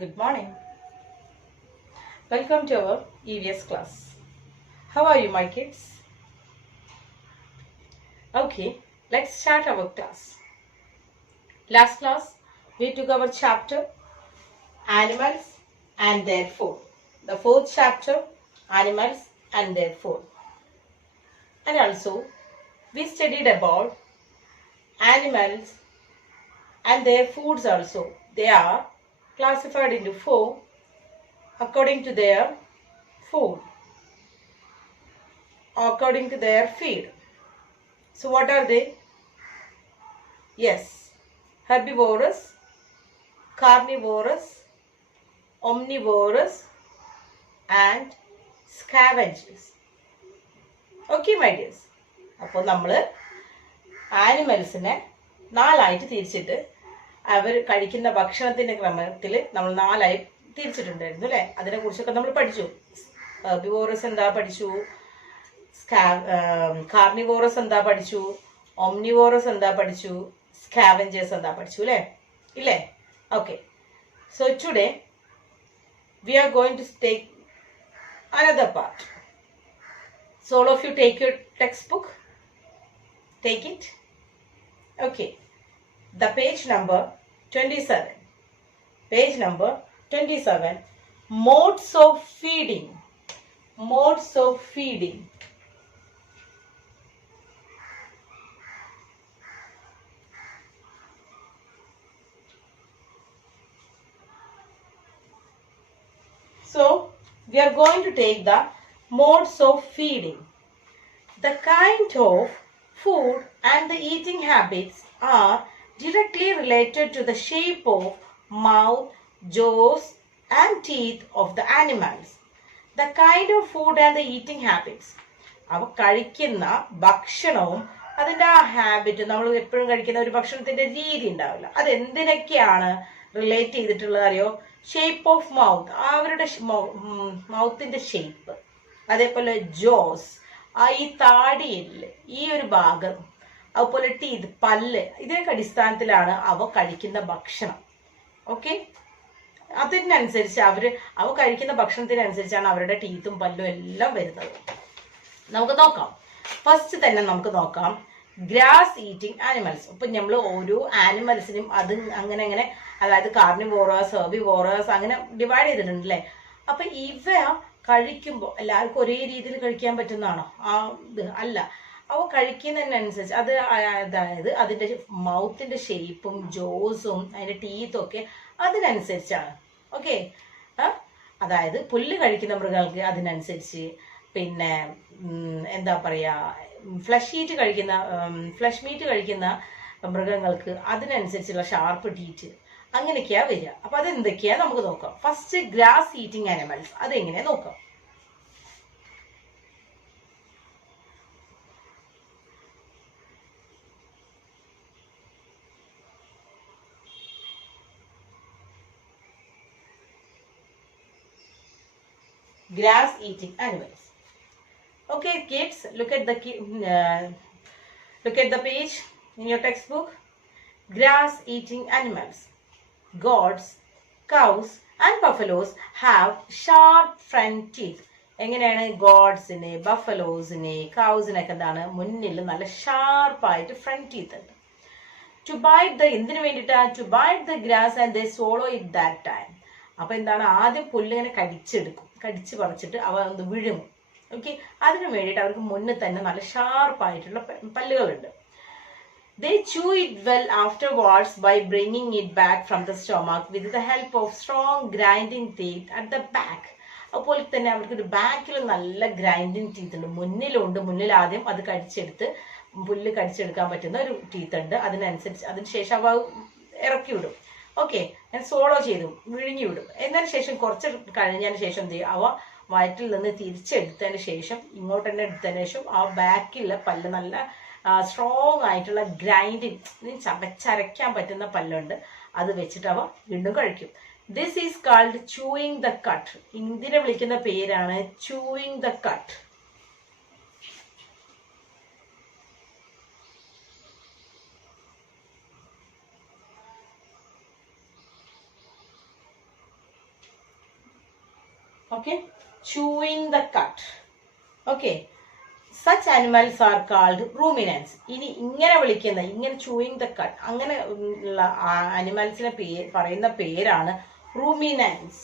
Good morning. Welcome to our EVS class. How are you, my kids? Okay, let's start our class. Last class, we took our chapter Animals and Their Food. The fourth chapter, Animals and Their Food. And also, we studied about animals and their foods also. They are classified into four according to their food, according to their feed. So what are they? Yes, herbivorous, carnivorous, omnivorous and scavengers. Okay my dears. അപ്പോൾ നമ്മൾ ആനിമൽസിനെ നാലായിട്ട് തിരിച്ചിട്ട് അവർ കഴിക്കുന്ന ഭക്ഷണത്തിൻ്റെ ക്രമത്തിൽ നമ്മൾ നാലായി തിരിച്ചിട്ടുണ്ടായിരുന്നു അല്ലേ? അതിനെക്കുറിച്ചൊക്കെ നമ്മൾ പഠിച്ചു. ഹെർബിവോറസ് എന്താ പഠിച്ചു, കാർണിവോറസ് എന്താ പഠിച്ചു, ഒംനിവോറസ് എന്താ പഠിച്ചു, സ്കാവഞ്ചേഴ്സ് എന്താ പഠിച്ചു അല്ലേ? ഇല്ലേ? Okay. So today we are going to take another part. So all of you take your textbook. Take it. Okay. The page number 27. Page number 27. Modes of feeding. Modes of feeding. So, we are going to take the modes of feeding. The kind of food and the eating habits are directly related to the shape of mouth, jaws and teeth of the animals. The kind of food and the eating habits. അവ കഴിക്കുന്ന ഭക്ഷണവും അതിൻ്റെ ആ habit, നമ്മൾ എപ്പോഴും കഴിക്കുന്ന ഒരു ഭക്ഷണത്തിൻ്റെ രീതി ഉണ്ടാവില്ല. അതെന്തിനൊക്കെയാണ് റിലേറ്റ് ചെയ്തിട്ടുള്ളത് അറിയോ? ഷേപ്പ് ഓഫ് മൗത്ത്, അവരുടെ മൗത്തിൻ്റെ ഷേപ്പ്, അതേപോലെ ജോസ്, ഈ താടിയില് ഈ ഒരു ഭാഗം, അതുപോലെ ടീത്ത് പല്ല്, ഇതിനൊക്കെ അടിസ്ഥാനത്തിലാണ് അവ കഴിക്കുന്ന ഭക്ഷണം. ഓക്കെ, അതിനനുസരിച്ച് അവ കഴിക്കുന്ന ഭക്ഷണത്തിനനുസരിച്ചാണ് അവരുടെ ടീത്തും പല്ലും എല്ലാം വരുന്നത്. നമുക്ക് നോക്കാം. ഫസ്റ്റ് തന്നെ നമുക്ക് നോക്കാം ഗ്രാസ് ഈറ്റിംഗ് ആനിമൽസ്. ഇപ്പം നമ്മൾ ഓരോ ആനിമൽസിനും അത് അങ്ങനെ അങ്ങനെ, അതായത് കാർണിവോറസ്, ഹെർബിവോറസ് അങ്ങനെ ഡിവൈഡ് ചെയ്തിട്ടുണ്ട് അല്ലേ? അപ്പം ഇവ കഴിക്കുമ്പോൾ എല്ലാവർക്കും ഒരേ രീതിയിൽ കഴിക്കാൻ പറ്റുന്നതാണോ? ഇത് അല്ല. അവ കഴിക്കുന്നതിനനുസരിച്ച് അതായത് അതിൻ്റെ മൗത്തിൻ്റെ ഷേപ്പും ജോസും അതിൻ്റെ ടീത്തും ഒക്കെ അതിനനുസരിച്ചാണ്. ഓക്കെ, അതായത് പുല്ല് കഴിക്കുന്ന മൃഗങ്ങൾക്ക് അതിനനുസരിച്ച്, പിന്നെ എന്താ പറയുക, ഫ്ലഷ് മീറ്റ് കഴിക്കുന്ന മൃഗങ്ങൾക്ക് അതിനനുസരിച്ചുള്ള ഷാർപ്പ് ടീറ്റ്, അങ്ങനെയൊക്കെയാ വരിക. അപ്പൊ അതെന്തൊക്കെയാ നമുക്ക് നോക്കാം. ഫസ്റ്റ് ഗ്രാസ് ഈറ്റിംഗ് ആനിമൽസ്, അതെങ്ങനെ നോക്കാം. Grass eating animals. Okay kids, look at the page in your textbook. Grass eating animals. Goats, cows and buffaloes have sharp front teeth. എങ്ങനെയാണ് ഗോഡ്സിന്, ബഫലോസിന്, കൗസിനൊക്കെ എന്താണ് മുന്നിൽ നല്ല ഷാർപ്പായിട്ട് ഫ്രണ്ട് ടീത്ത് ഉണ്ട്. ടു ബൈറ്റ് ദ, എന്തിനു വേണ്ടിയിട്ടാ? To bite the grass and they swallow it that time. അപ്പൊ എന്താണ്, ആദ്യം പുല്ലിങ്ങനെ കടിച്ച് പറിച്ചിട്ട് അവ ഒന്ന് വിഴുങ്ങും. ഓക്കെ, അതിനു വേണ്ടിയിട്ട് അവർക്ക് മുന്നിൽ തന്നെ നല്ല ഷാർപ്പായിട്ടുള്ള പല്ലുകളുണ്ട്. They chew it well afterwards by bringing it back from the stomach with the help of strong grinding teeth at the back. അതുപോലെ തന്നെ അവർക്ക് ഒരു ബാക്കിൽ നല്ല ഗ്രൈൻഡിങ് ടീത്ത് ഉണ്ട്, മുന്നിലുണ്ട്. മുന്നിൽ ആദ്യം അത് പുല്ല് കടിച്ചെടുക്കാൻ പറ്റുന്ന ഒരു ടീത്ത് ഉണ്ട്. അതിനുശേഷം അവ ഇറക്കി വിടും. ഓക്കെ, ഞാൻ സോളോ ചെയ്തു വിഴുങ്ങി വിടും. എന്നതിന് ശേഷം കുറച്ച് കഴിഞ്ഞതിന് ശേഷം എന്ത് ചെയ്യും, അവ വയറ്റിൽ നിന്ന് തിരിച്ചെടുത്തതിന് ശേഷം ഇങ്ങോട്ട് തന്നെ എടുത്തതിന് ശേഷം ആ ബാക്കിലുള്ള പല്ല് നല്ല സ്ട്രോങ് ആയിട്ടുള്ള ഗ്രൈൻഡിങ്, ചവച്ചരയ്ക്കാൻ പറ്റുന്ന പല്ലുണ്ട്, അത് വെച്ചിട്ട് അവ വീണ്ടും കഴിക്കും. This is called chewing the cut. ഇതിനെ വിളിക്കുന്ന പേരാണ് chewing the cut. Okay, chewing the cud. Okay, such animals are called ruminants. ഇനി ഇങ്ങനെ വിളിക്കുന്ന, ഇങ്ങനെ chewing the cud അങ്ങനെ ഉള്ള അനിമൽസിനെ പറയുന്ന പേരാണ് ruminants.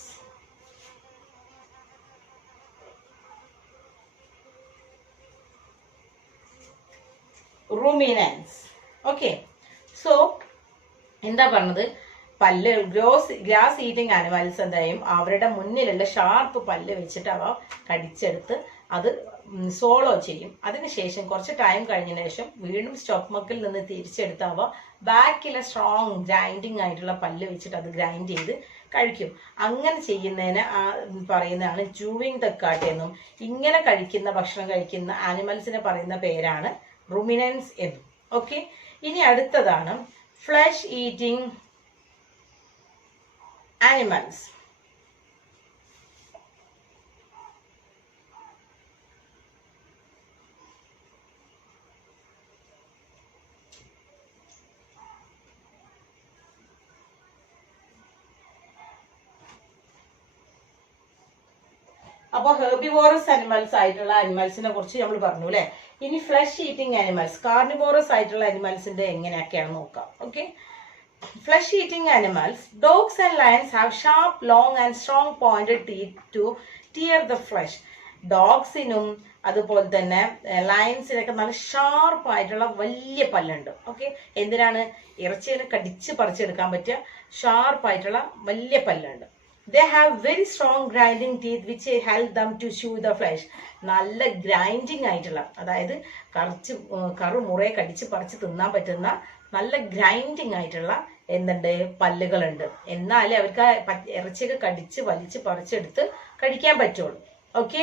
ruminants. Okay, so എന്താ പറഞ്ഞത്, പല്ല് ഗ്രാസ് ഈറ്റിംഗ് അനിമൽസ് എന്തായും അവരുടെ മുന്നിലുള്ള ഷാർപ്പ് പല്ല് വെച്ചിട്ട് അവ കടിച്ചെടുത്ത് അത് സോളോ ചെയ്യും. അതിനുശേഷം കുറച്ച് ടൈം കഴിഞ്ഞതിന് ശേഷം വീണ്ടും സ്റ്റൊമക്കിൽ നിന്ന് തിരിച്ചെടുത്ത് അവ ബാക്കിലെ സ്ട്രോങ് ഗ്രൈൻഡിങ് ആയിട്ടുള്ള പല്ല് വെച്ചിട്ട് അത് ഗ്രൈൻഡ് ചെയ്ത് കഴിക്കും. അങ്ങനെ ചെയ്യുന്നതിന് പറയുന്നതാണ് ചൂവിങ് ദ കട്ട് എന്നും. ഇങ്ങനെ കഴിക്കുന്ന ഭക്ഷണം കഴിക്കുന്ന ആനിമൽസിനെ പറയുന്ന പേരാണ് റുമിനൻസ് എന്നും. ഓക്കെ, ഇനി അടുത്തതാണ് ഫ്ലഷ് ഈറ്റിംഗ് animals. അപ്പോൾ ഹെർബിവോറസ് അനിമൽസ് ആയിട്ടുള്ള അനിമൽസിനെ കുറിച്ച് നമ്മൾ പറഞ്ഞു അല്ലെ. ഇനി ഫ്ലഷ് ഈറ്റിംഗ് അനിമൽസ്, കാർണിവോറസ് ആയിട്ടുള്ള അനിമൽസിന്റെ എങ്ങനെയൊക്കെയാണ് നോക്കാം. Okay, flesh-eating animals, dogs and lions have sharp, long and strong pointed teeth to tear the flesh. ഡോഗ്സിനും അതുപോലെ തന്നെ ലയൺസിനൊക്കെ നല്ല ഷാർപ്പ് ആയിട്ടുള്ള വലിയ പല്ലുണ്ട്. ഓക്കെ, എന്തിനാണ്? ഇറച്ചിയെ കടിച്ച് പറിച്ചെടുക്കാൻ പറ്റിയ ഷാർപ്പ് ആയിട്ടുള്ള വലിയ പല്ലുണ്ട്. They have very strong grinding teeth which help them to chew the flesh. നല്ല ഗ്രൈൻഡിങ് ആയിട്ടുള്ള, അതായത് കറുമുറയെ കടിച്ച് പറിച്ച് തിന്നാൻ പറ്റുന്ന നല്ല ഗ്രൈൻഡിങ് ആയിട്ടുള്ള എന്തുണ്ട് പല്ലുകളുണ്ട്. എന്നാലേ അവർക്ക് ഇറച്ചിയൊക്കെ കടിച്ച് വലിച്ച് പറിച്ചെടുത്ത് കഴിക്കാൻ പറ്റുള്ളൂ. Okay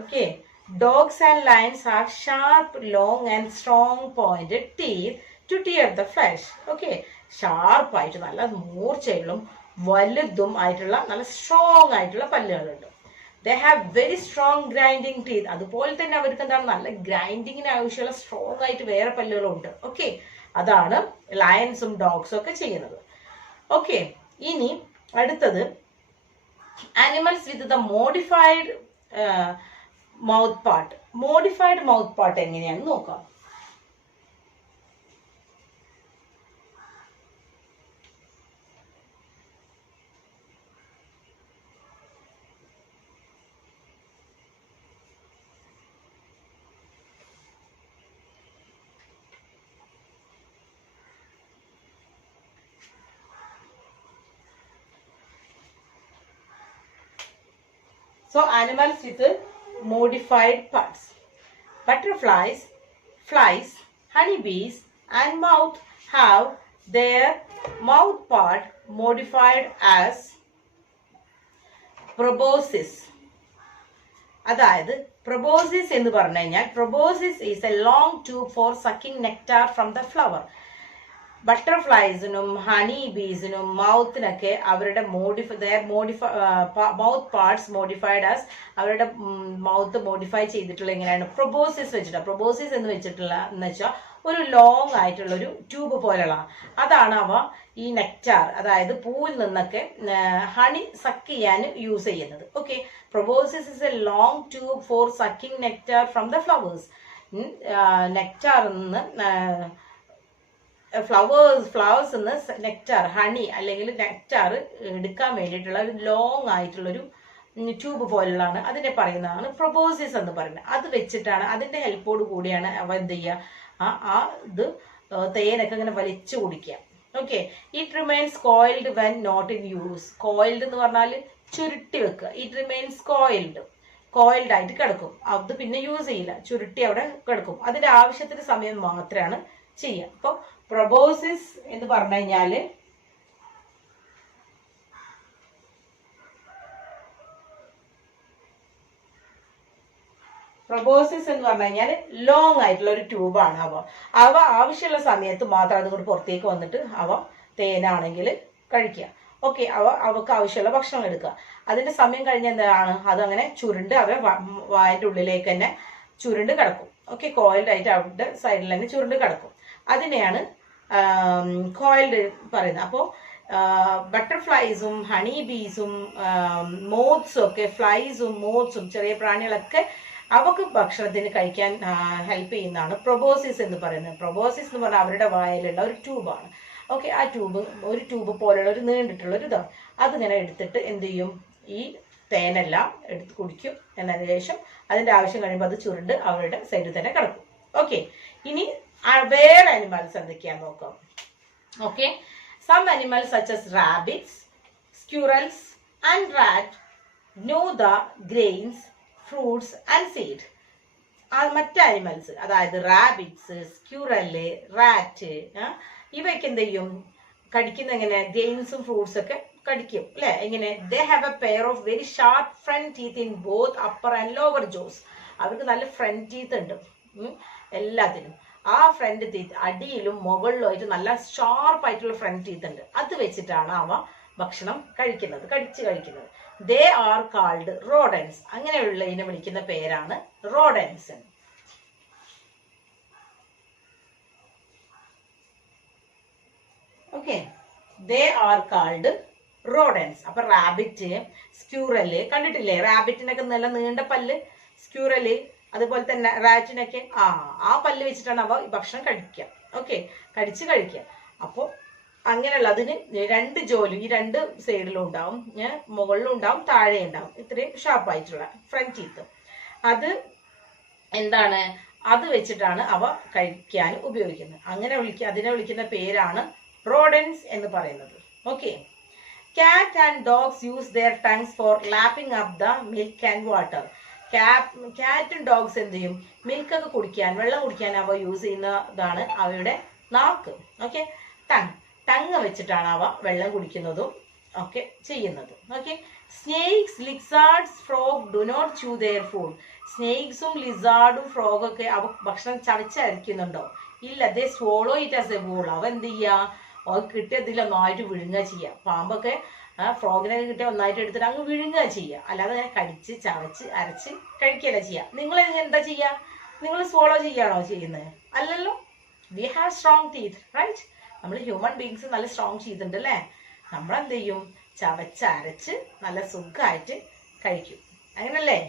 okay, dogs and lions have sharp, long and strong pointed teeth to tear the flesh. Okay, ഷാർപ്പായിട്ട് നല്ല മൂർച്ചയിലും വലുതും ആയിട്ടുള്ള നല്ല സ്ട്രോങ് ആയിട്ടുള്ള പല്ലുകളുണ്ട്. They have very strong grinding teeth. അതുപോലെ തന്നെ അവർക്ക് എന്താണ് നല്ല ഗ്രൈൻഡിങ്ങിന് ആവശ്യമുള്ള സ്ട്രോങ് ആയിട്ട് വേറെ പല്ലുകളുണ്ട്. ഓക്കെ, അതാണ് ലയൺസും ഡോഗ്സും ഒക്കെ ചെയ്യുന്നത്. ഓക്കെ, ഇനി അടുത്തത് animals with the modified mouth part. Modified mouth part എങ്ങനെയാണെന്ന് നോക്കാം. So animals with modified parts. Butterflies, flies, honeybees and moth have their mouth part modified as proboscis. അതായത് proboscis എന്ന് പറഞ്ഞു കഴിഞ്ഞാൽ proboscis is a long tube for sucking nectar from the flower. ബട്ടർഫ്ലൈസിനും honey ബീസിനും മൗത്തിനൊക്കെ അവരുടെ മൗത്ത് പാർട്സ് മോഡിഫൈഡ് ആസ്, അവരുടെ mouth modify ചെയ്തിട്ടുള്ള എങ്ങനെയാണ്? പ്രൊബോസിസ് വെച്ചിട്ടാണ്. പ്രൊബോസിസ് എന്ന് വെച്ചിട്ടുള്ള എന്ന് വെച്ചാൽ ഒരു ലോങ് ആയിട്ടുള്ള ഒരു ട്യൂബ് പോലുള്ള, അതാണ് അവ ഈ നെക്ടാർ, അതായത് പൂവിൽ നിന്നൊക്കെ ഹണി സക്ക് ചെയ്യാൻ യൂസ് ചെയ്യുന്നത്. Okay, proboscis is a long tube for sucking nectar from the flowers. നെക്ടാറിൽ നിന്ന് ഫ്ലവേഴ്സ് നിന്ന് നെക്ടാർ, ഹണി അല്ലെങ്കിൽ നെക്ടാർ എടുക്കാൻ വേണ്ടിയിട്ടുള്ള ഒരു ലോങ് ആയിട്ടുള്ളൊരു ട്യൂബ് പോലുള്ളതാണ്, അതിനെ പറയുന്നതാണ് പ്രൊബോസിസ് എന്ന് പറയുന്നത്. അത് വെച്ചിട്ടാണ്, അതിന്റെ ഹെൽപ്പോട് കൂടിയാണ് അവ എന്ത് ചെയ്യുക, ആ ഇത് തേനൊക്കെ ഇങ്ങനെ വലിച്ചു കുടിക്കുക. Okay, it remains coiled when not in use. Coiled എന്ന് പറഞ്ഞാൽ ചുരുട്ടി വെക്കുക. ഇറ്റ് റിമെയിൻസ് കോയിൽഡ് ആയിട്ട് കിടക്കും. അത് പിന്നെ യൂസ് ചെയ്യില്ല, ചുരുട്ടി അവിടെ കിടക്കും. അതിന്റെ ആവശ്യത്തിന് സമയം മാത്രമാണ് ചെയ്യുക. അപ്പൊ പ്രൊബോസിസ് എന്ന് പറഞ്ഞു കഴിഞ്ഞാല് ലോങ് ആയിട്ടുള്ള ഒരു ട്യൂബാണ്. അവ ആവശ്യമുള്ള സമയത്ത് മാത്രം അതുകൊണ്ട് പുറത്തേക്ക് വന്നിട്ട് അവ തേനാണെങ്കിൽ കഴിക്കുക. ഓക്കെ, അവക്ക് ആവശ്യമുള്ള ഭക്ഷണം എടുക്കുക. അതിന്റെ സമയം കഴിഞ്ഞ എന്താണ്, അതങ്ങനെ ചുരുണ്ട് അവ വായന്റെ ഉള്ളിലേക്ക് തന്നെ ചുരുണ്ട് കിടക്കും. ഓക്കെ, കോയിൽഡ് ആയിട്ട് അവരുടെ സൈഡിൽ തന്നെ ചുരുണ്ട് കിടക്കും. അതിനെയാണ് കോയിൽഡ് പറയുന്നത്. അപ്പോൾ ബട്ടർഫ്ലൈസും ഹണി ബീസും മോത്സും ഒക്കെ, ഫ്ലൈസും മോത്സും ചെറിയ പ്രാണികളൊക്കെ അവക്ക് ഭക്ഷണത്തിന് കഴിക്കാൻ ഹെൽപ്പ് ചെയ്യുന്നതാണ് പ്രൊബോസിസ് എന്ന് പറയുന്നത്. പ്രൊബോസിസ് എന്ന് പറഞ്ഞാൽ അവരുടെ വായിലുള്ള ഒരു ട്യൂബാണ്. ഓക്കെ, ആ ഒരു ട്യൂബ് പോലെയുള്ള ഒരു നീണ്ടിട്ടുള്ള ഒരു ഇതാണ്. അതിങ്ങനെ എടുത്തിട്ട് എന്ത് ചെയ്യും, ഈ തേനെല്ലാം എടുത്ത് കുടിക്കും. എന്നതിന് ശേഷം അതിന്റെ ആവശ്യം കഴിയുമ്പോൾ അത് ചുരുണ്ട് അവരുടെ സൈഡിൽ തന്നെ കിടക്കും. ഓക്കെ, ഇനി വേറെ അനിമൽസ് എന്തൊക്കെയാന്ന് നോക്കാം. Okay, some animals such as rabbits, squirrels and rat know the grains, fruits and seed. മറ്റ് അനിമൽസ്, അതായത് റാബിറ്റ്സ്, സ്ക്യൂറല്, റാറ്റ്, ഇവയ്ക്ക് എന്ത് ചെയ്യും, കടിക്കുന്ന എങ്ങനെ, ഗ്രെയിൻസും ഫ്രൂട്ട്സ് ഒക്കെ കടിക്കും അല്ലെ. എങ്ങനെ, they have a pair of very sharp front teeth in both upper and lower jaws. അവർക്ക് നല്ല ഫ്രണ്ട് ടീത്ത് ഉണ്ട് എല്ലാത്തിനും. ആ ഫ്രണ്ട് ടീത്ത് അടിയിലും മുകളിലും ആയിട്ട് നല്ല ഷാർപ്പ് ആയിട്ടുള്ള ഫ്രണ്ട് ടീത്ത് ഉണ്ട്. അത് വെച്ചിട്ടാണ് അവ ഭക്ഷണം കഴിക്കുന്നത്, കടിച്ച് കഴിക്കുന്നത്. They are called rodents. അങ്ങനെയുള്ള ഇതിനെ വിളിക്കുന്ന പേരാണ് rodents. Okay, they are called rodents. അപ്പൊ റാബിറ്റ്, സ്ക്യൂറല് കണ്ടിട്ടില്ലേ, റാബിറ്റിനൊക്കെ നല്ല നീണ്ട പല്ല്, സ്ക്യൂറല് അതുപോലെ തന്നെ റാറ്റിനൊക്കെ ആ പല്ല് വെച്ചിട്ടാണ് അവ ഭക്ഷണം കഴിക്കുക. ഓക്കെ, കടിച്ച് കഴിക്കുക. അപ്പോൾ അങ്ങനെയുള്ള അതിന് രണ്ട് ജോലി ഈ രണ്ട് സൈഡിലും ഉണ്ടാവും, മുകളിലും ഉണ്ടാവും, താഴെ ഉണ്ടാവും, ഇത്രയും ഷാർപ്പായിട്ടുള്ള ഫ്രണ്ട് ടീത്ത്. അത് എന്താണ്, അത് വെച്ചിട്ടാണ് അവ കഴിക്കാൻ ഉപയോഗിക്കുന്നത്. അങ്ങനെ അതിനെ വിളിക്കുന്ന പേരാണ് റോഡൻസ് എന്ന് പറയുന്നത്. Okay, cat and dogs use their tongues for lapping up the milk and water. കാറ്റും ഡോഗ്സ് എന്ത് ചെയ്യും, മിൽക്ക് ഒക്കെ കുടിക്കാൻ, വെള്ളം കുടിക്കാൻ അവ യൂസ് ചെയ്യുന്നതാണ് അവയുടെ നാക്ക്. ഓക്കെ, ടങ് വെച്ചിട്ടാണ് അവ വെള്ളം കുടിക്കുന്നതും ഒക്കെ ചെയ്യുന്നത്. Okay, snakes, lizards, frog do not chew their food. സ്നേക്സും ലിസാർഡും ഫ്രോഗും ഒക്കെ അവ ഭക്ഷണം ചവച്ചരയ്ക്കുന്നുണ്ടോ? ഇല്ല. ദേ swallow it as a whole. അവ എന്ത് ചെയ്യുക, കിട്ടിയതിൽ ഒന്നായിട്ട് വിഴുങ്ങുക ചെയ്യുക. പാമ്പൊക്കെ ഫ്രോഗിനൊക്കെ കിട്ടിയ ഒന്നായിട്ട് എടുത്തിട്ട് അങ്ങ് വിഴുങ്ങുക ചെയ്യുക, അല്ലാതെ അങ്ങനെ കടിച്ച് ചവച്ച് അരച്ച് കഴിക്കുകയല്ല ചെയ്യുക. നിങ്ങൾ എന്താ ചെയ്യുക, നിങ്ങൾ swallow ചെയ്യുകയാണോ ചെയ്യുന്നത്? അല്ലല്ലോ. We have strong teeth, right? നമ്മൾ ഹ്യൂമൻ ബീങ്സ് നല്ല സ്ട്രോങ് ടീത്ത് ഉണ്ട് അല്ലേ. നമ്മളെന്ത് ചെയ്യും, ചവച്ച് അരച്ച് നല്ല സുഖമായിട്ട് കഴിക്കും, അങ്ങനല്ലേ?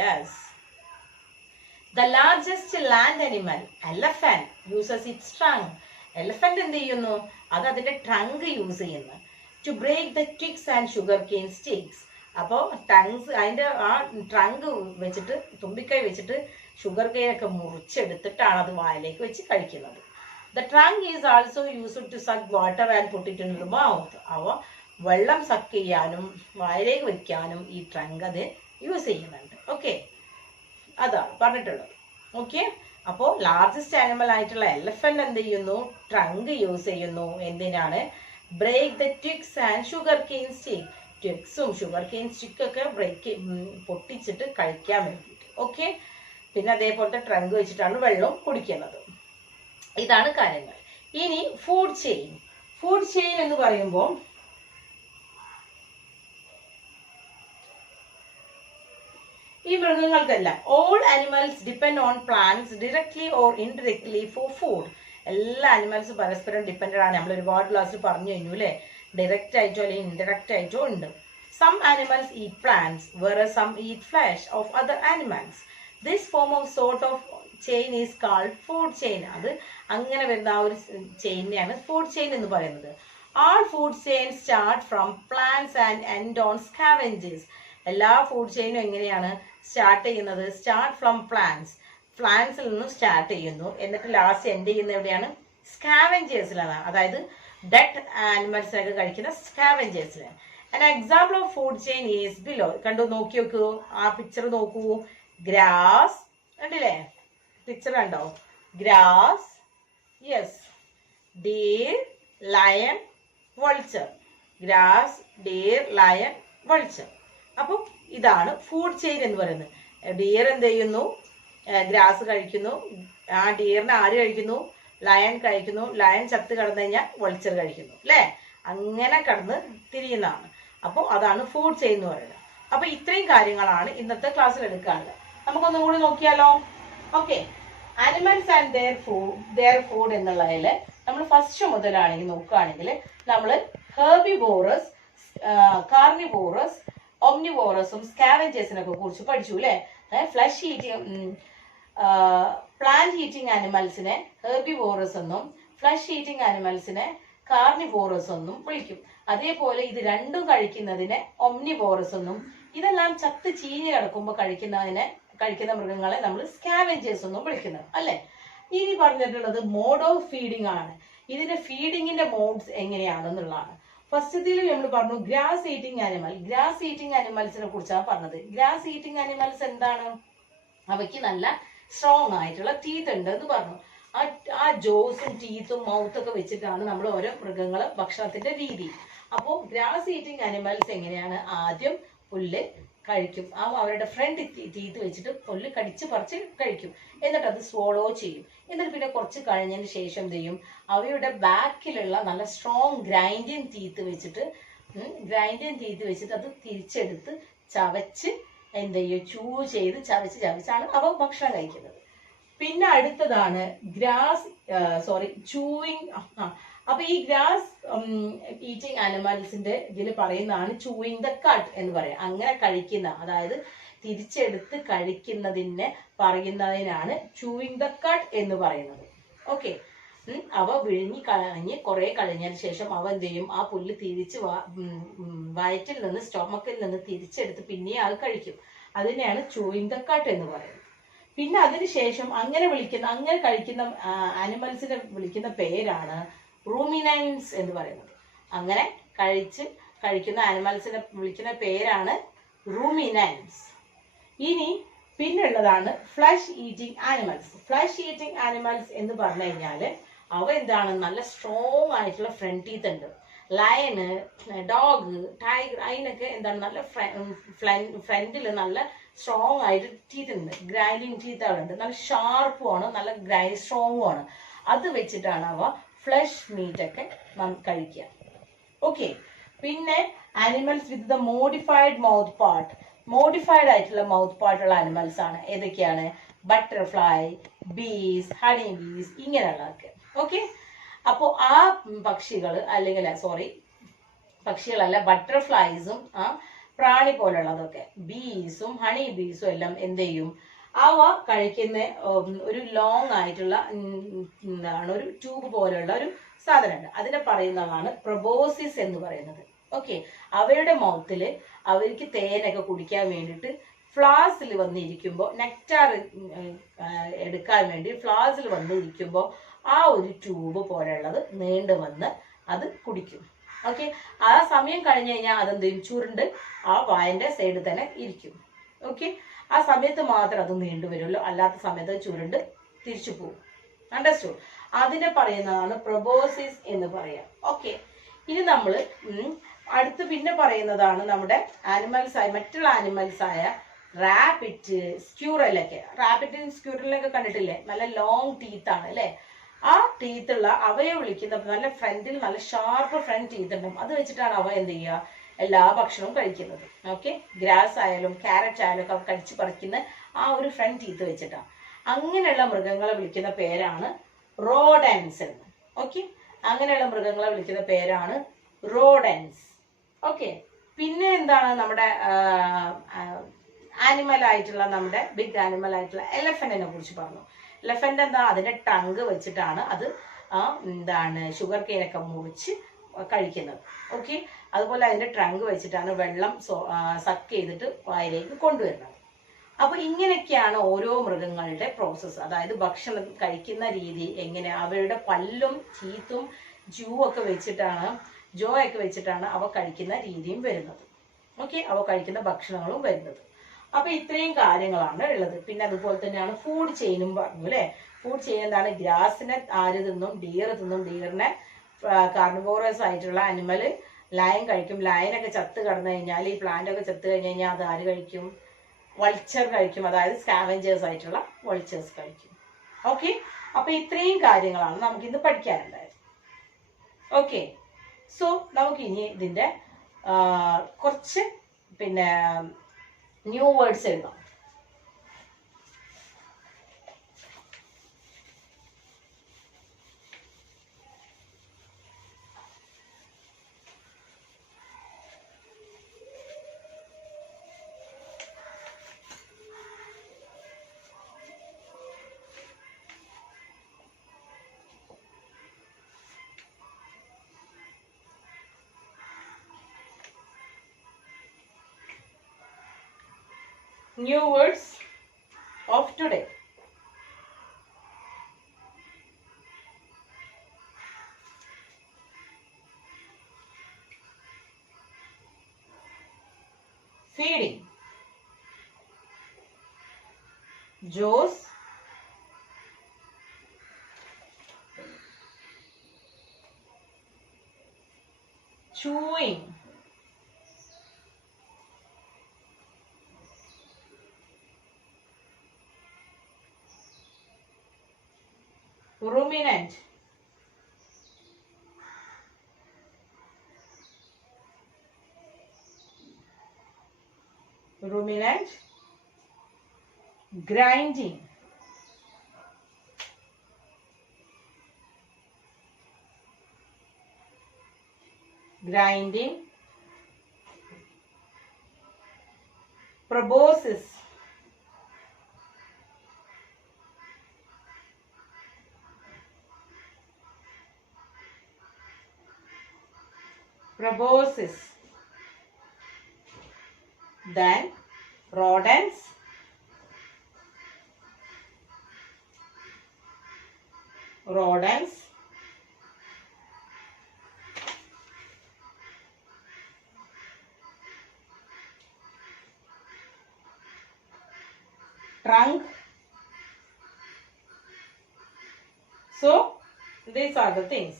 Yes. The largest land animal elephant uses its trunk. Elephant എന്ത് ചെയ്യുന്നു, അത് അതിന്റെ ട്രങ്ക് യൂസ് ചെയ്യുന്നു to break the twigs and sugar cane sticks. അപ്പോൾ ടങ്സ്, അതിന്റെ ആ ട്രങ്ക് വെച്ചിട്ട്, തുമ്പിക്കൈ വെച്ചിട്ട് ഷുഗർ കെയിൻ ഒക്കെ മുറിച്ചെടുത്തിട്ടാണ് അത് വായിലേക്ക് വെച്ച് കഴിക്കുന്നത്. The trunk is also used to suck water and put it in the mouth. അവ വെള്ളം സക്ക് ചെയ്യാനും വായിലേക്ക് വെക്കാനും ഈ ട്രങ്ക് അത് യൂസ് ചെയ്യുന്നുണ്ട്. ഓക്കെ, അതാണ് പറഞ്ഞിട്ടുള്ളത്. ഓക്കെ, അപ്പോൾ ലാർജസ്റ്റ് ആനിമൽ ആയിട്ടുള്ള എലഫന്റ് എന്ത് ചെയ്യുന്നു, ട്രങ്ക് യൂസ് ചെയ്യുന്നു. എന്തിനാണ്? Break the twigs and sugar cane stick. ട്വിഗ്സും ഷുഗർ കെയിൻ സ്റ്റിക്കൊക്കെ പൊട്ടിച്ചിട്ട് കഴിക്കാൻ വേണ്ടിയിട്ട്. ഓക്കെ, പിന്നെ അതേപോലത്തെ ട്രങ്ക് വെച്ചിട്ടാണ് വെള്ളം കുടിക്കുന്നത്. ഇതാണ് കാര്യങ്ങൾ. ഇനി ഫുഡ് ചെയിൻ. ഫുഡ് ചെയിൻ എന്ന് പറയുമ്പോൾ ഈ മൃഗങ്ങൾക്കെല്ലാം all animals depend on plants directly or indirectly for food. എല്ലാ ആനിമൽസും പരസ്പരം ഡിപ്പെൻഡഡ് ആണ്. നമ്മൾ ഒരുപാട് ക്ലാസ്സിൽ പറഞ്ഞു കഴിഞ്ഞു അല്ലേ, ഡയറക്റ്റ് ആയിട്ടോ അല്ലെങ്കിൽ ഇൻഡയറക്റ്റ് ആയിട്ടോ ഉണ്ട്. Some animals eat plants whereas some eat flesh of other animals. This form of sort of chain is called food chain. അത് അങ്ങനെ വരുന്ന ആ ഒരു ചെയിനെയാണ് ഫുഡ് ചെയിൻ എന്ന് പറയുന്നത്. All food chains start from plants and end on scavengers. എല്ലാ food ചെയിനും എങ്ങനെയാണ് start ചെയ്യുന്നത്? Start from plants. പ്ലാന്റ്സിൽ നിന്നും സ്റ്റാർട്ട് ചെയ്യുന്നു, എന്നിട്ട് ലാസ്റ്റ് എൻഡ് ചെയ്യുന്ന എവിടെയാണ്? സ്കാവെഞ്ചേഴ്സിലാണ്. അതായത് ഡെഡ് ആനിമൽസിനൊക്കെ കഴിക്കുന്ന സ്കാവെഞ്ചേഴ്സിലാണ്. An example of food chain is below. കണ്ടു, നോക്കി നോക്കൂ, ആ പിക്ചർ നോക്കൂ. ഗ്രാസ് കണ്ടില്ലേ, പിക്ചർ കണ്ടോ? Grass, yes. Deer, lion, vulture. Grass, deer, lion, vulture. അപ്പം ഇതാണ് ഫുഡ് ചെയിൻ എന്ന് പറയുന്നത്. ഡിയർ എന്ത് ചെയ്യുന്നു? ഗ്രാസ് കഴിക്കുന്നു. ആ ഡിയറിനെ ആര് കഴിക്കുന്നു? ലയൺ കഴിക്കുന്നു. ലയൺ ചത്ത് കടന്നു കഴിഞ്ഞാൽ വൾച്ചർ കഴിക്കുന്നു അല്ലേ? അങ്ങനെ കടന്ന് തിരിയുന്നതാണ്. അപ്പോൾ അതാണ് ഫുഡ് ചെയിൻ എന്ന് പറയുന്നത്. അപ്പൊ ഇത്രയും കാര്യങ്ങളാണ് ഇന്നത്തെ ക്ലാസ്സിൽ എടുക്കാനുള്ളത്. നമുക്കൊന്നും കൂടി നോക്കിയാലോ? Okay, animals and their food എന്നുള്ളതിൽ നമ്മൾ ഫസ്റ്റ് മുതലാണെങ്കിൽ നോക്കുകയാണെങ്കിൽ നമ്മൾ ഹെർബിവോറസ്, കാർണിവോറസ്, ഒംനിവോറസും സ്കാവഞ്ചേഴ്സിനൊക്കെ കുറിച്ച് പഠിച്ചു അല്ലേ. ഫ്ലഷ് ഈറ്റിംഗ് പ്ലാന്റ് ഈറ്റിംഗ് ആനിമൽസിനെ ഹെർബിവോറസ് എന്നും ഫ്ലഷ് ഈറ്റിംഗ് ആനിമൽസിനെ കാർണിവോറസ് എന്നും വിളിക്കും. അതേപോലെ ഇത് രണ്ടും കഴിക്കുന്നതിനെ ഒംനിവോറസ് എന്നും, ഇതെല്ലാം ചത്ത് ചീഞ്ഞ് കിടക്കുമ്പോൾ കഴിക്കുന്ന മൃഗങ്ങളെ നമ്മൾ സ്കാവഞ്ചേഴ്സ് എന്നും വിളിക്കുന്നത് അല്ലെ. ഇനി പറഞ്ഞിട്ടുള്ളത് മോഡ് ഓഫ് ഫീഡിംഗ് ആണ്. ഇതിന്റെ ഫീഡിങ്ങിന്റെ മോഡ്സ് എങ്ങനെയാണെന്നുള്ളതാണ്. ഫസ്റ്റത്തിൽ നമ്മൾ പറഞ്ഞു grass eating animal. Grass eating ആനിമൽസിനെ കുറിച്ചാണ് പറഞ്ഞത്. ഗ്രാസ് ഈറ്റിംഗ് ആനിമൽസ് എന്താണ്? അവയ്ക്ക് നല്ല സ്ട്രോങ് ആയിട്ടുള്ള ടീത്ത് ഉണ്ട് എന്ന് പറഞ്ഞു. ആ ജോസും ടീത്തും മൗത്തൊക്കെ വെച്ചിട്ടാണ് നമ്മൾ ഓരോ മൃഗങ്ങളെ ഭക്ഷണത്തിന്റെ രീതി. അപ്പോൾ ഗ്രാസ് ഈറ്റിംഗ് ആനിമൽസ് എങ്ങനെയാണ്? ആദ്യം പുല്ല് കഴിക്കും. അവരുടെ ഫ്രണ്ട് ടീത്ത് വെച്ചിട്ട് പുല്ല് കടിച്ച് പറിച്ച് കഴിക്കും. എന്നിട്ട് അത് സ്വോളോ ചെയ്യും. എന്നിട്ട് പിന്നെ കുറച്ച് കഴിഞ്ഞതിന് ശേഷം എന്ത് ചെയ്യും? അവയുടെ ബാക്കിലുള്ള നല്ല സ്ട്രോങ് ഗ്രൈൻഡിങ് ടീത്ത് വെച്ചിട്ട് അത് തിരിച്ചെടുത്ത് ചവച്ച് എന്ത് ചെയ്യും? ചൂ ചെയ്ത് ചവച്ചാണ് അവ ഭക്ഷണം കഴിക്കുന്നത്. പിന്നെ അടുത്തതാണ് ചൂയിങ്. അപ്പൊ ഈ ഗ്രാസ് ഈറ്റിംഗ് ആനിമൽസിന്റെ ഇതിൽ പറയുന്നതാണ് ചൂയിങ് ദ കട്ട് എന്ന് പറയാം. അങ്ങനെ കഴിക്കുന്ന, അതായത് തിരിച്ചെടുത്ത് കഴിക്കുന്നതിനെ പറയുന്നതിനാണ് ചൂയിങ് ദ കട്ട് എന്ന് പറയുന്നത്. ഓക്കെ. അവ വിഴുങ്ങി കുറെ കഴിഞ്ഞതിന് ശേഷം അവ എന്ത് ചെയ്യും? ആ പുല്ല് തിരിച്ച് വയറ്റിൽ നിന്ന്, സ്റ്റൊമക്കിൽ നിന്ന് തിരിച്ചെടുത്ത് പിന്നെ അത് കഴിക്കും. അതിനെയാണ് ചൂയിങ് ദ കട്ട് എന്ന് പറയുന്നത്. പിന്നെ അതിനുശേഷം അങ്ങനെ കഴിക്കുന്ന ആനിമൽസിനെ വിളിക്കുന്ന പേരാണ് റൂമിനൻസ് എന്ന് പറയുന്നത്. അങ്ങനെ കഴിക്കുന്ന ആനിമൽസിനെ വിളിക്കുന്ന പേരാണ് റൂമിനൻസ്. ഇനി പിന്നുള്ളതാണ് flesh eating animals. Flesh eating animals എന്ന് പറഞ്ഞു കഴിഞ്ഞാൽ അവ എന്താണ്? നല്ല സ്ട്രോങ് ആയിട്ടുള്ള ഫ്രണ്ട് ടീത്ത് ഉണ്ട്. ലയണ്, ഡോഗ്, ടൈഗർ, അതിനൊക്കെ എന്താണ്? നല്ല ഫ്രണ്ടിൽ നല്ല സ്ട്രോങ് ആയിട്ട് ടീത്ത് ഉണ്ട്. ഗ്രൈൻഡിങ് ടീത്ത് അവിടെ ഉണ്ട്. നല്ല ഷാർപ്പുമാണ്, നല്ല സ്ട്രോങ്ങുമാണ്. അത് വെച്ചിട്ടാണ് അവ ഫ്ലഷ് മീറ്റ് ഒക്കെ കഴിക്കുക. ഓക്കെ. പിന്നെ animals with the modified mouth part. Modified ആയിട്ടുള്ള മൗത്ത് പാർട്ടുള്ള ആനിമൽസ് ആണ്. ഏതൊക്കെയാണ്? ബട്ടർഫ്ലൈ, ബീസ്, ഹണി ബീസ്, ഇങ്ങനെയുള്ളതൊക്കെ. ഓക്കെ. അപ്പോൾ ആ പക്ഷികളല്ല, ബട്ടർഫ്ലൈസും പ്രാണി പോലുള്ളതൊക്കെ, ബീസും ഹണി ബീസും എല്ലാം എന്ത് ചെയ്യും? അവ കഴിക്കുന്ന ഒരു ലോങ് ആയിട്ടുള്ള ഒരു ട്യൂബ് പോലെയുള്ള ഒരു സാധനമുണ്ട്. അതിനെ പറയുന്നതാണ് പ്രൊബോസിസ് എന്ന് പറയുന്നത്. ഓക്കെ. അവരുടെ മൗത്തില് അവർക്ക് തേനൊക്കെ കുടിക്കാൻ വേണ്ടിയിട്ട് ഫ്ലാസിൽ വന്നിരിക്കുമ്പോൾ, നെക്ടാർ എടുക്കാൻ വേണ്ടി ഫ്ലാസിൽ വന്നിരിക്കുമ്പോൾ ആ ഒരു ട്യൂബ് പോലെയുള്ളത് നീണ്ടു വന്ന് അത് കുടിക്കും. ഓക്കെ. ആ സമയം കഴിഞ്ഞു കഴിഞ്ഞാൽ അതെന്ത് ചെയ്യും? ചുരുണ്ട് ആ വായന്റെ സൈഡിൽ തന്നെ ഇരിക്കും. ഓക്കെ. ആ സമയത്ത് മാത്രം അത് നീണ്ടുവരുമല്ലോ, അല്ലാത്ത സമയത്ത് ചുരുണ്ട് തിരിച്ചു പോകും. അണ്ടർസ്റ്റുഡ്? അതിനെ പറയുന്നതാണ് പ്രൊബോസിസ് എന്ന് പറയാം. ഓക്കെ. ഇനി നമ്മൾ അടുത്ത് പിന്നെ പറയുന്നതാണ് നമ്മുടെ മറ്റുള്ള ആനിമൽസ് ആയ റാബിറ്റ്, സ്ക്യൂറലൊക്കെ. റാബിറ്റും സ്ക്യൂറലൊക്കെ കണ്ടിട്ടില്ലേ? നല്ല ലോങ് ടീത്ത് ആണ് അല്ലെ. ആ ടീത്തുള്ള അവയെ വിളിക്കുന്ന നല്ല ഫ്രണ്ടിൽ നല്ല ഷാർപ്പ് ഫ്രണ്ട് ടീത്ത് ഉണ്ടാവും. അത് വെച്ചിട്ടാണ് അവ എന്ത് ചെയ്യുക? എല്ലാ ഭക്ഷണവും കഴിക്കുന്നത്. ഓക്കെ. ഗ്രാസ് ആയാലും ക്യാരറ്റ് ആയാലും ഒക്കെ കടിച്ചു പറിക്കുന്ന ആ ഒരു ഫ്രണ്ട് ടീത്ത് വെച്ചിട്ടാണ്. അങ്ങനെയുള്ള മൃഗങ്ങളെ വിളിക്കുന്ന പേരാണ് റോഡൻസ് എന്ന്. ഓക്കെ. അങ്ങനെയുള്ള മൃഗങ്ങളെ വിളിക്കുന്ന പേരാണ് റോഡൻസ്. ഓക്കെ. പിന്നെ എന്താണ്? നമ്മുടെ ബിഗ് ആനിമൽ ആയിട്ടുള്ള എലഫന്റിനെ കുറിച്ച് പറഞ്ഞു. എലഫന്റ് എന്താ? അതിന്റെ ടങ്ക് വെച്ചിട്ടാണ് അത് ഷുഗർ കെയിനൊക്കെ മുറിച്ച് കഴിക്കുന്നത്. ഓക്കെ. അതുപോലെ അതിന്റെ ട്രങ്ക് വെച്ചിട്ടാണ് വെള്ളം സക്ക് ചെയ്തിട്ട് വായിലേക്ക് കൊണ്ടുവരുന്നത്. അപ്പൊ ഇങ്ങനെയൊക്കെയാണ് ഓരോ മൃഗങ്ങളുടെ പ്രോസസ്സ്. അതായത് ഭക്ഷണം കഴിക്കുന്ന രീതി എങ്ങനെ, അവരുടെ പല്ലും ചീത്തും ജോ ഒക്കെ വെച്ചിട്ടാണ് അവ കഴിക്കുന്ന രീതിയും വരുന്നത്. ഓക്കെ. അവ കഴിക്കുന്ന ഭക്ഷണങ്ങളും വരുന്നത്. അപ്പൊ ഇത്രയും കാര്യങ്ങളാണ് ഉള്ളത്. പിന്നെ അതുപോലെ തന്നെയാണ് ഫുഡ് ചെയിനും പറഞ്ഞു അല്ലെ. ഫുഡ് ചെയിൻ എന്താണ്? ഗ്രാസിനെ ആര് തിന്നും? ഡിയർ തിന്നും. ഡിയറിനെ കാർണിവോറസ് ആയിട്ടുള്ള ആനിമല് ലയൺ കഴിക്കും. ലയനൊക്കെ ചത്ത് കടന്നു കഴിഞ്ഞാൽ, ഈ പ്ലാന്റ് ഒക്കെ ചത്ത് കഴിഞ്ഞ് കഴിഞ്ഞാൽ അത് ആര് കഴിക്കും? വൾച്ചർ കഴിക്കും. അതായത് സ്കാവഞ്ചേഴ്സ് ആയിട്ടുള്ള വൾച്ചേഴ്സ് കഴിക്കും. ഓക്കെ. അപ്പൊ ഇത്രയും കാര്യങ്ങളാണ് നമുക്കിന്ന് പഠിക്കാനുണ്ടായത്. ഓക്കെ. സോ നമുക്കിനി ഇതിന്റെ കുറച്ച് പിന്നെ ന്യൂ വേർഡ്സ് എഴുതാം. new words of today. Feeding. Jaws. Chewing. Ruminant. Ruminant. Grinding. Grinding. Proboscis. Proboscis. Then rodents. Rodents. Trunk. So these are the things.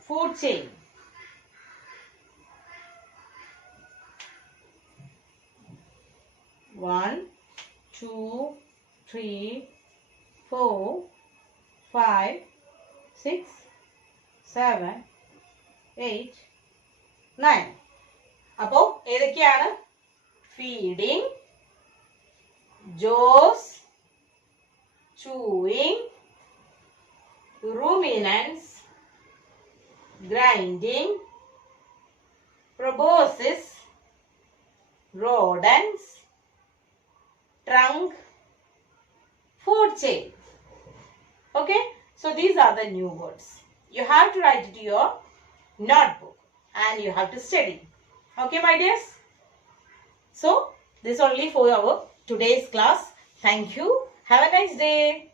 Food chain. One, two, three, 4, 5, 6, 7, 8, 9. അപ്പോൾ ഏതൊക്കെയാണ്? Feeding, jaws, chewing, ruminants, grinding, proboscis, rodents, trunk, food chain. Okay, so these are the new words. You have to write it to your notebook and you have to study. Okay, my dears. So this only for our today's class. Thank you. Have a nice day.